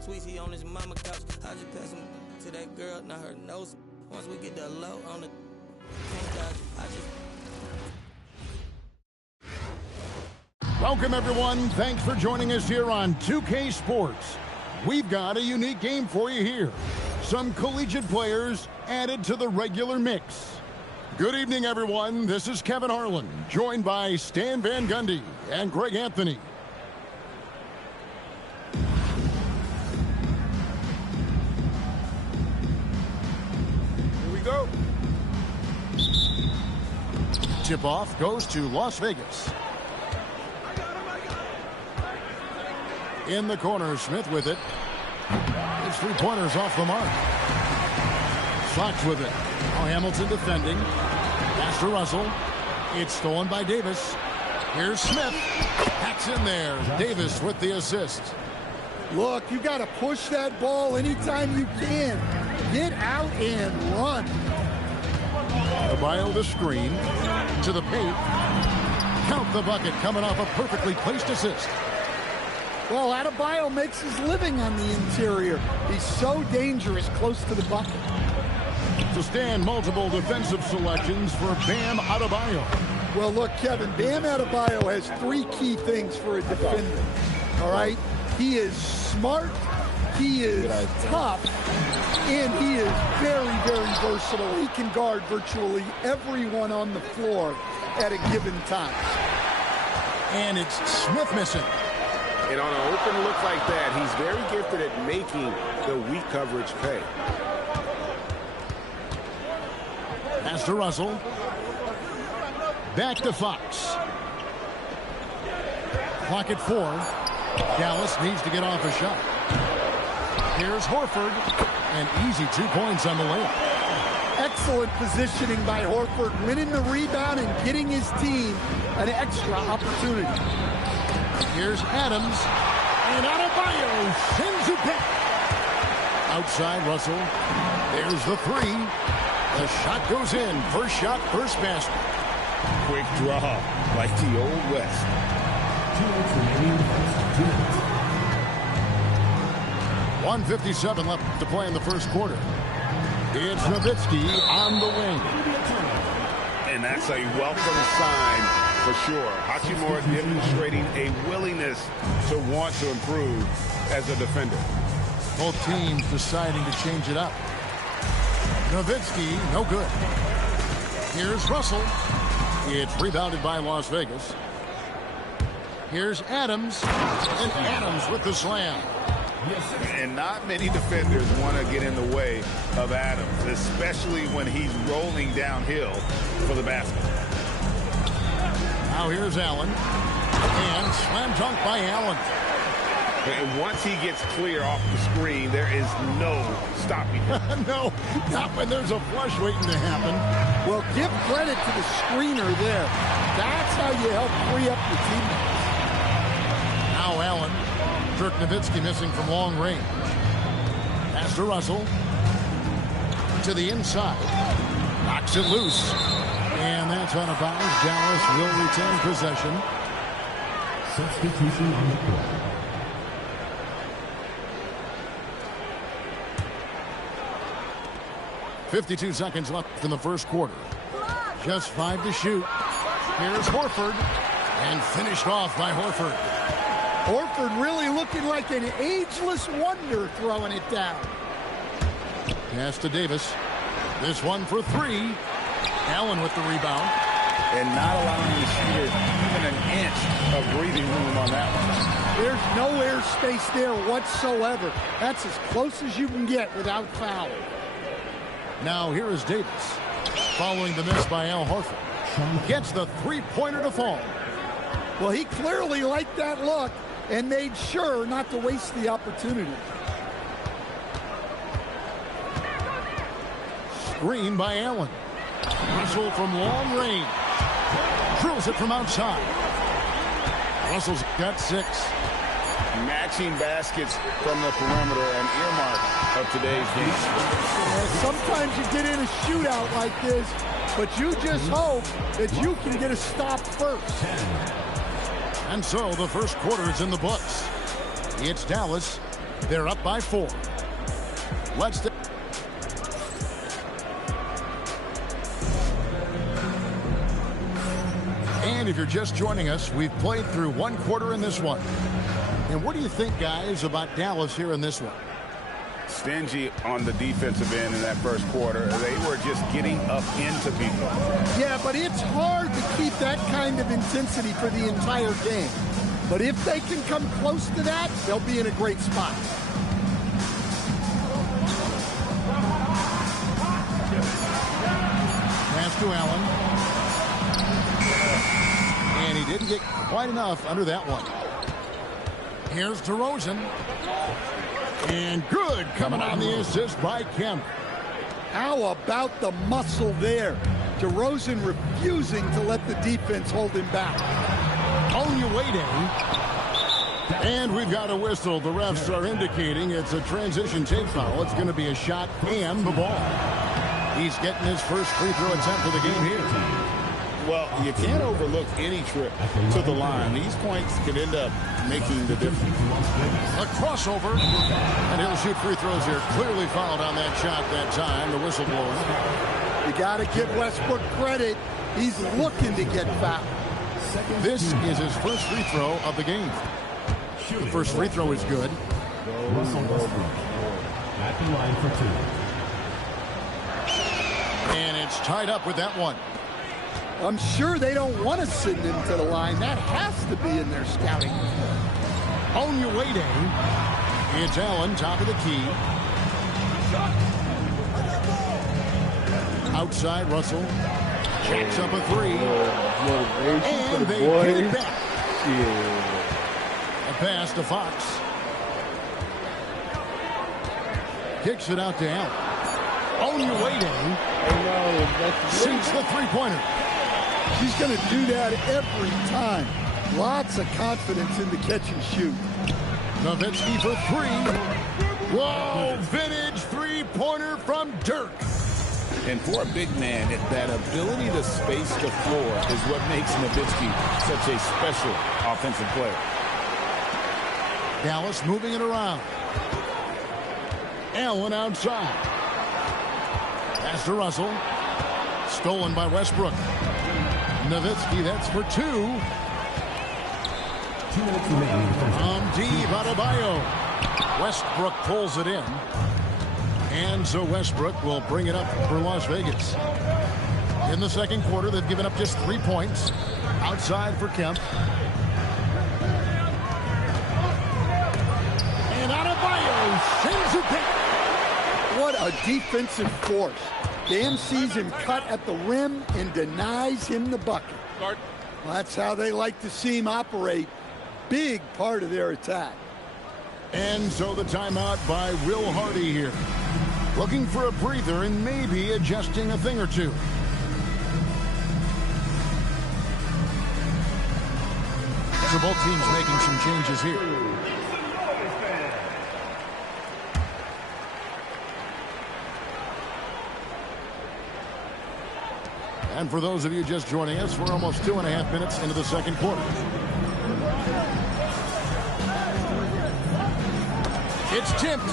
tweets, he on his mama couch. I just pass him to that girl, now her nose. Once we get the low on the can't dodge, I just... Welcome, everyone. Thanks for joining us here on 2K Sports. We've got a unique game for you here. Some collegiate players added to the regular mix. Good evening, everyone. This is Kevin Harlan, joined by Stan Van Gundy and Greg Anthony. Here we go. Tip-off goes to Las Vegas. In the corner, Smith with it. It's 3-pointers off the mark. Fox with it. Now Hamilton defending. Pass to Russell. It's stolen by Davis. Here's Smith. Hacks in there. Davis with the assist. Look, you got to push that ball anytime you can. Get out and run. Adebayo the screen. To the paint. Count the bucket coming off a perfectly placed assist. Well, Adebayo makes his living on the interior. He's so dangerous close to the bucket. To stand multiple defensive selections for Bam Adebayo. Well, look, Kevin, Bam Adebayo has 3 key things for a defender. All right? He is smart, he is tough, and he is very, very versatile. He can guard virtually everyone on the floor at a given time. And it's Smith missing. And on an open look like that, he's very gifted at making the weak coverage pay. Pass to Russell. Back to Fox. Clock at 4. Dallas needs to get off a shot. Here's Horford. And easy 2 points on the layup. Excellent positioning by Horford, winning the rebound and getting his team an extra opportunity. Here's Adams, and Adebayo sends it back. Outside Russell. There's the 3. The shot goes in. First shot, first basket. Quick draw, like the Old West. 1:57 left to play in the first quarter. It's Nowitzki on the wing. And that's a welcome sign for sure. Hachimura demonstrating a willingness to want to improve as a defender. Both teams deciding to change it up. Nowitzki, no good. Here's Russell. It's rebounded by Las Vegas. Here's Adams. And Adams with the slam. And not many defenders want to get in the way of Adams, especially when he's rolling downhill for the basket. Now here's Allen. And slam dunk by Allen. And once he gets clear off the screen, there is no stopping him. No, not when there's a flush waiting to happen. Well, give credit to the screener there. That's how you help free up your teammates. Now Allen. Dirk Nowitzki missing from long range. Pass to Russell. To the inside. Knocks it loose. And that's on a bounce. Dallas will retain possession. Substitution on the court. .52 seconds left in the first quarter. Just 5 to shoot. Here's Horford. And finished off by Horford. Horford really looking like an ageless wonder throwing it down. Pass to Davis. This one for 3. Allen with the rebound. And not allowing the shooter even an inch of breathing room on that one. There's no air space there whatsoever. That's as close as you can get without foul. Now here is Davis. Following the miss by Al Horford. Gets the 3-pointer to fall. Well, he clearly liked that look and made sure not to waste the opportunity. Screen by Allen. Russell from long range. Drills it from outside. Russell's got 6. Matching baskets from the perimeter, an earmark of today's game. Yeah, sometimes you get in a shootout like this, but you just hope that you can get a stop first. And so the first quarter is in the books. It's Dallas They're up by 4. Let's... And if you're just joining us, we've played through 1 quarter in this one. And what do you think, guys, about Dallas here in this one? Stingy on the defensive end in that first quarter. They were just getting up into people. Yeah, but it's hard to keep that kind of intensity for the entire game. But if they can come close to that, they'll be in a great spot. Pass to Allen. And he didn't get quite enough under that one. Here's DeRozan. And good coming on the assist by Kemp. How about the muscle there? DeRozan refusing to let the defense hold him back. Only waiting. And we've got a whistle. The refs are indicating it's a transition tape foul. It's going to be a shot and the ball. He's getting his first free throw attempt of the game here. Well, you can't overlook any trip to the line. These points could end up making the difference. A crossover, and he'll shoot free throws here. Clearly fouled on that shot that time, the whistle blows. You got to give Westbrook credit. He's looking to get fouled. This is his first free throw of the game. The first free throw is good. Russell Westbrook at the line for 2. And it's tied up with that one. I'm sure they don't want to send him to the line. That has to be in their scouting. On your way, Dane. It's Allen, top of the key. Outside, Russell. Jacks up a 3. And they get it back. A pass to Fox. Kicks it out to Allen. On your way, Dane. Sinks the three-pointer. She's going to do that every time. Lots of confidence in the catch and shoot. Nowitzki for 3. Whoa, vintage three-pointer from Dirk. And for a big man, that ability to space the floor is what makes Nowitzki such a special offensive player. Dallas moving it around. Allen outside. Pass to Russell. Stolen by Westbrook. Nowitzki, that's for 2. 2 minutes remaining. From deep, Adebayo. Westbrook pulls it in. And so Westbrook will bring it up for Las Vegas. In the second quarter, they've given up just 3 points. Outside for Kemp. And Adebayo sends it back. What a defensive force. Bam sees him cut at the rim and denies him the bucket. Well, that's how they like to see him operate. Big part of their attack. And so the timeout by Will Hardy here. Looking for a breather and maybe adjusting a thing or two. So both teams making some changes here. And for those of you just joining us, we're almost 2.5 minutes into the second quarter. It's tipped.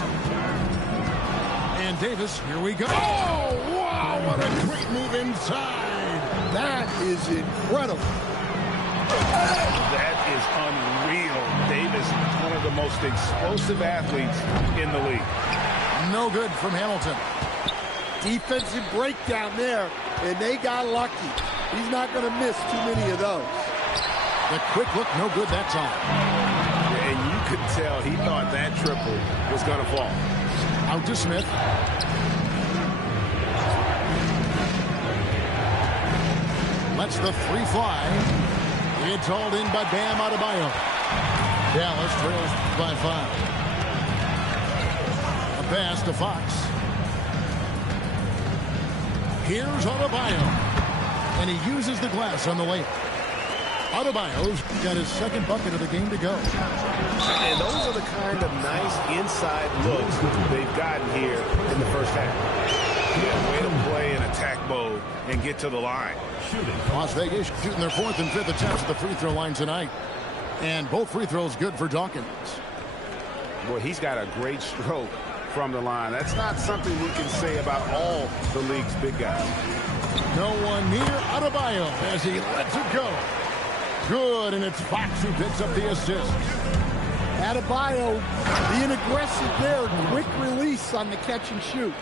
And Davis, here we go. Oh, wow, what a great move inside. That is incredible. That is unreal. Davis, one of the most explosive athletes in the league. No good from Hamilton. Defensive breakdown there, and they got lucky. He's not going to miss too many of those. The quick look, no good that time. And you could tell he thought that triple was going to fall. Out to Smith. Lets the 3 fly. It's hauled in by Bam Adebayo. Dallas trails by 5. A pass to Fox. Here's Adebayo. And he uses the glass on the layup. Adebayo's got his second bucket of the game to go. And those are the kind of nice inside looks they've gotten here in the first half. Yeah, way to play in attack mode and get to the line. Las Vegas shooting their 4th and 5th attempts at the free throw line tonight. And both free throws good for Dawkins. Well, he's got a great stroke from the line. That's not something we can say about all the league's big guys. No one near Adebayo as he lets it go. Good, and it's Fox who picks up the assist. Adebayo being aggressive there. Quick release on the catch and shoot.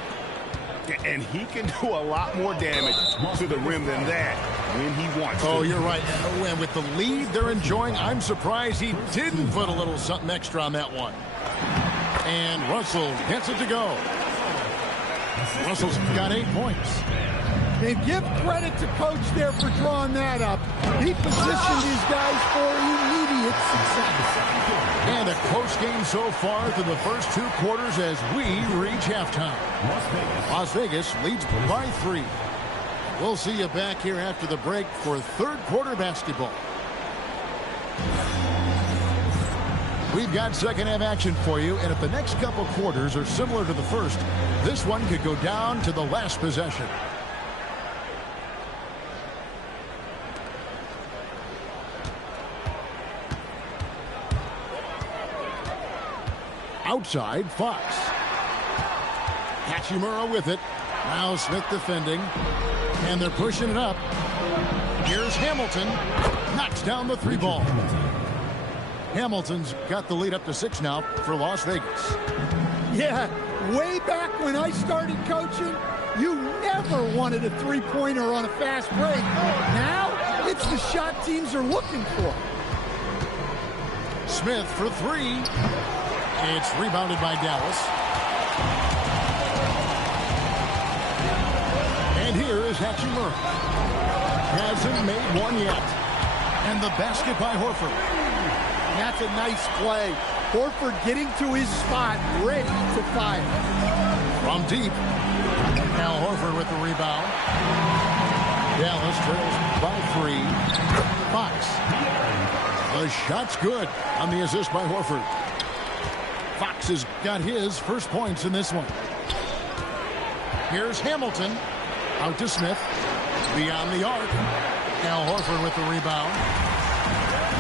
And he can do a lot more damage to the rim than that when he wants to. Oh, you're right. And with the lead they're enjoying, I'm surprised he didn't put a little something extra on that one. And Russell gets it to go. Russell's got 8 points. And give credit to Coach there for drawing that up. He positioned his guys for immediate success. And a close game so far through the first 2 quarters as we reach halftime. Las Vegas leads by 3. We'll see you back here after the break for third quarter basketball. We've got second half action for you, and if the next couple quarters are similar to the first, this one could go down to the last possession. Outside, Fox. Hachimura with it. Now Smith defending. And they're pushing it up. Here's Hamilton. Knocks down the 3 ball. Hamilton's got the lead up to 6 now for Las Vegas. Yeah, way back when I started coaching, you never wanted a 3-pointer on a fast break. Now, it's the shot teams are looking for. Smith for 3. It's rebounded by Dallas. And here is Hachimura. Hasn't made one yet. And the basket by Horford. That's a nice play. Horford getting to his spot, ready to fire. From deep. Now Horford with the rebound. Dallas trails by 3. Fox. The shot's good on the assist by Horford. Fox has got his first points in this one. Here's Hamilton. Out to Smith. Beyond the arc. Now Horford with the rebound.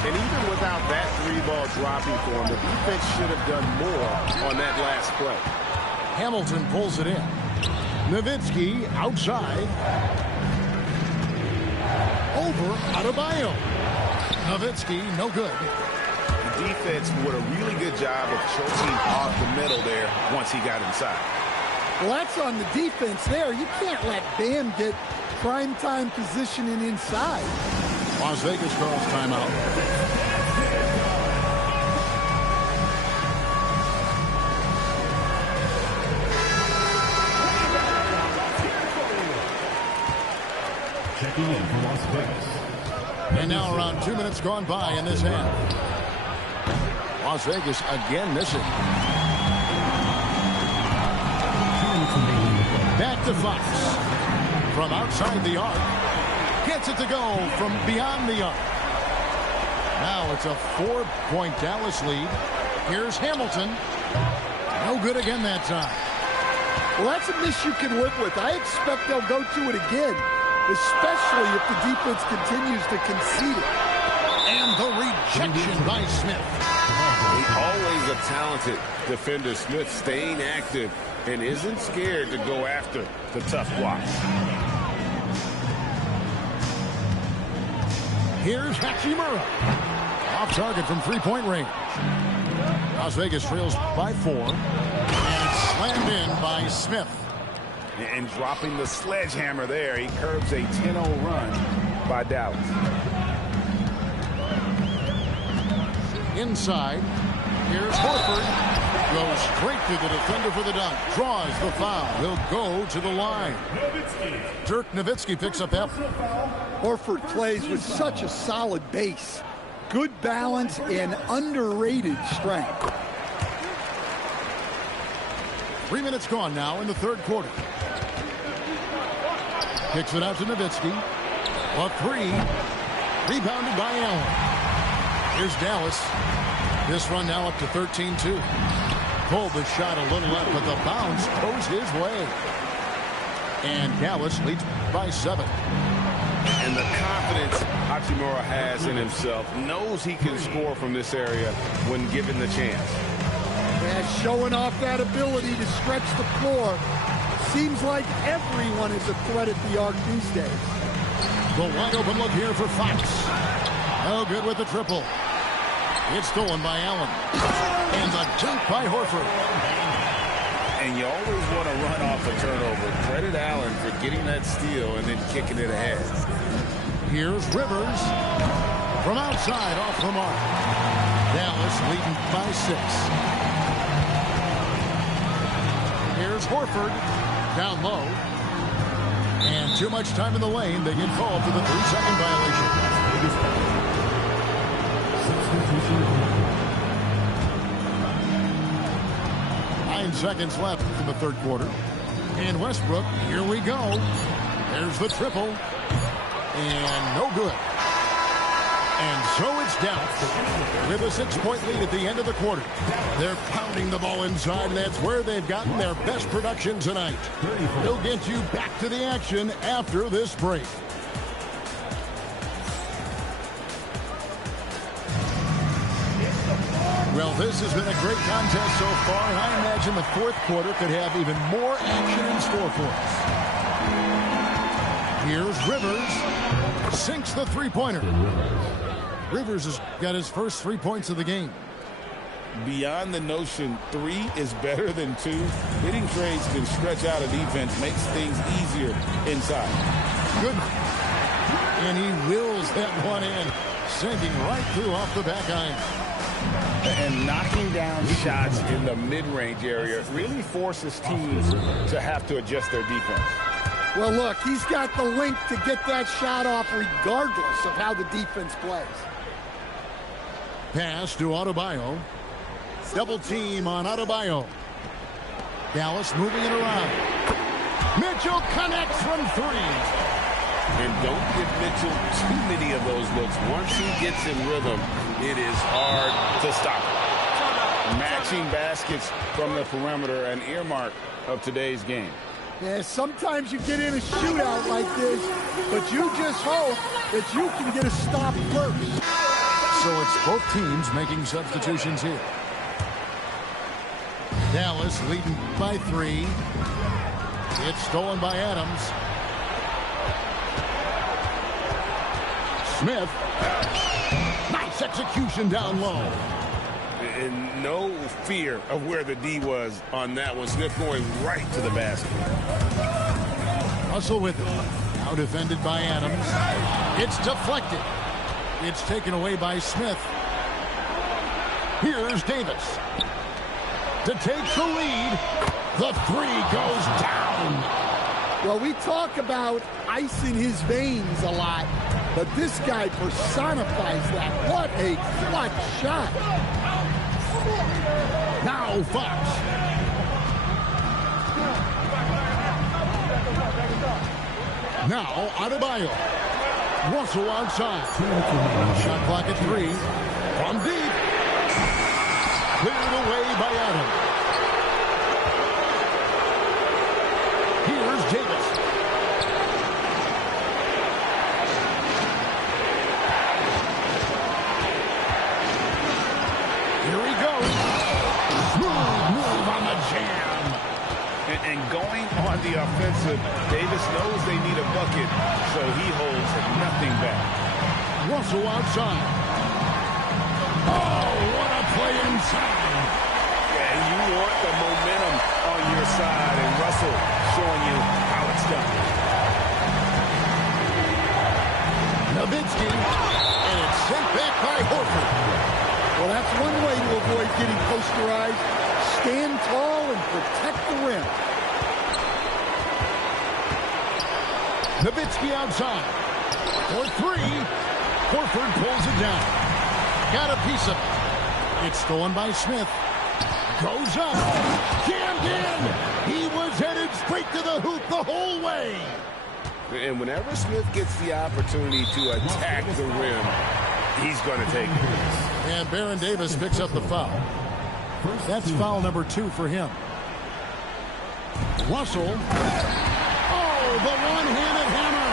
And even without that 3-ball dropping for him, the defense should have done more on that last play. Hamilton pulls it in. Nowitzki outside. Over Adebayo. Nowitzki, no good. The defense did a really good job of choking off the middle there once he got inside. Well, that's on the defense there. You can't let Bam get primetime positioning inside. Las Vegas calls timeout. Checking in for Las Vegas. And now around 2 minutes gone by in this half. Las Vegas again missing. Back to Fox. From outside the arc. Gets it to go from beyond the arc. Now it's a 4-point Dallas lead. Here's Hamilton. No good again that time. Well, that's a miss you can live with. I expect they'll go to it again, especially if the defense continues to concede it. And the rejection by Smith. Always a talented defender. Smith staying active and isn't scared to go after the tough blocks. Here's Hachimura. Off target from 3-point range. Las Vegas trails by 4. And slammed in by Smith. And dropping the sledgehammer there, he curbs a 10-0 run by Dallas. Inside. Here's Horford. Goes straight to the defender for the dunk. Draws the foul. He'll go to the line. Dirk Nowitzki picks up that. Horford plays with such a solid base. Good balance and underrated strength. 3 minutes gone now in the third quarter. Kicks it out to Nowitzki. A 3. Rebounded by Allen. Here's Dallas. This run now up to 13-2. Pulled the shot a little up, but the bounce goes his way. And Dallas leads by 7. And the confidence Hachimura has in himself, knows he can score from this area when given the chance. showing off that ability to stretch the floor. Seems like everyone is a threat at the arc these days. The wide open look here for Fox. No good with the triple. It's stolen by Allen. And the dunk by Horford. And you always want to run off a turnover. Credit Allen for getting that steal and then kicking it ahead. Here's Rivers. From outside, off the mark. Dallas leading by 6. Here's Horford. Down low. And too much time in the lane. They get called for the 3-second violation. 9 seconds left in the third quarter. And Westbrook, here we go. There's the triple. And no good. And so it's down with a 6-point lead at the end of the quarter. They're pounding the ball inside, and that's where they've gotten their best production tonight. They'll get you back to the action after this break. Well, this has been a great contest so far, and I imagine the fourth quarter could have even more action in store for us. Here's Rivers. Sinks the three-pointer. Rivers has got his first 3 points of the game. Beyond the notion 3 is better than 2, hitting trades can stretch out a defense, makes things easier inside. Good. And he wills that one in, sinking right through off the back iron. And knocking down shots in the mid-range area really forces teams to have to adjust their defense. Well, look, he's got the length to get that shot off regardless of how the defense plays. Pass to Adebayo. Double team on Adebayo. Dallas moving it around. Mitchell connects from 3. And don't give Mitchell too many of those looks. Once he gets in rhythm, it is hard to stop him. Matching baskets from the perimeter, an earmark of today's game. Yeah, sometimes you get in a shootout like this, but you just hope that you can get a stop first. So it's both teams making substitutions here. Dallas leading by 3. It's stolen by Adams. Smith. Nice execution down low. And no fear of where the D was on that one. Smith going right to the basket. Russell with it. Now defended by Adams. It's deflected. It's taken away by Smith. Here's Davis. To take the lead. The 3 goes down. Well, we talk about ice in his veins a lot, but this guy personifies that. What a clutch shot. Now Fox. Now Adebayo. Russell outside. Shot clock at 3. From deep. Cleared away by Adams. Here's Davis. Here he goes. Smooth move on the jam. And going on the offensive, Davis knows they need a bucket, so he holds nothing back. Russell outside. Oh, what a play inside. Yeah, you want the momentum on your side, and Russell showing you how it's done. Nowitzki, and it's sent back by Horford. Well, that's one way to avoid getting posterized. Stand tall and protect the rim. Nowitzki outside. For 3. Horford pulls it down. Got a piece of it. It's stolen by Smith. Goes up. Jammed in. He was headed straight to the hoop the whole way. And whenever Smith gets the opportunity to attack the rim, he's going to take it. And Baron Davis picks up the foul. That's foul number 2 for him. Russell. Oh, the one-handed hammer.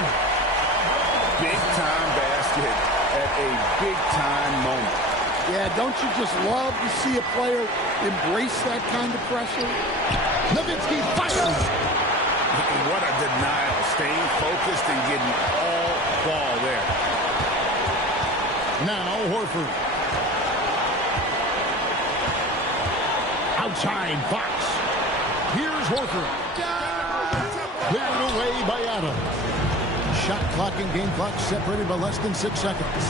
Big-time basket at a big-time moment. Yeah, don't you just love to see a player embrace that kind of pressure? Nowitzki fires. What a denial. Staying focused and getting all ball there. Now Horford. Outside Fox. Here's Horford. Cleared away by Adam. Shot clock and game clock separated by less than 6 seconds.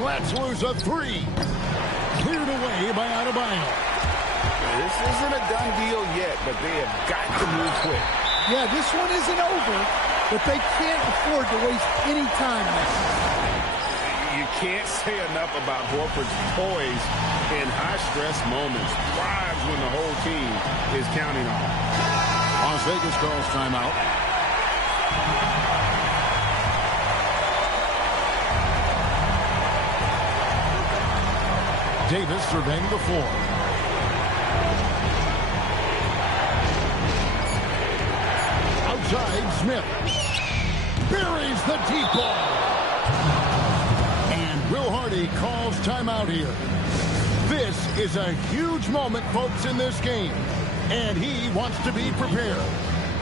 Let's lose a 3. Cleared away by Adebayo. This isn't a done deal yet, but they have got to move quick. Yeah, this one isn't over, but they can't afford to waste any time now. You can't say enough about Horford's poise in high-stress moments. Thrives when the whole team is counting on him. Las Vegas calls timeout. Davis surveying the floor. Outside, Smith. Buries the deep ball. And Will Hardy calls timeout here. This is a huge moment, folks, in this game. And he wants to be prepared.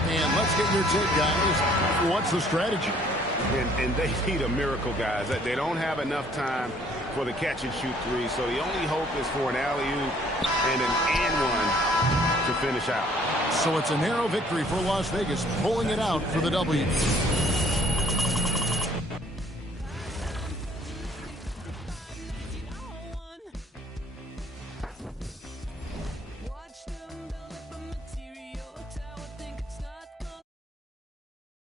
And let's get your take, guys. What's the strategy? And they need a miracle, guys. They don't have enough time for the catch-and-shoot 3, so the only hope is for an alley-oop and an and one to finish out. So it's a narrow victory for Las Vegas, pulling it out for the W.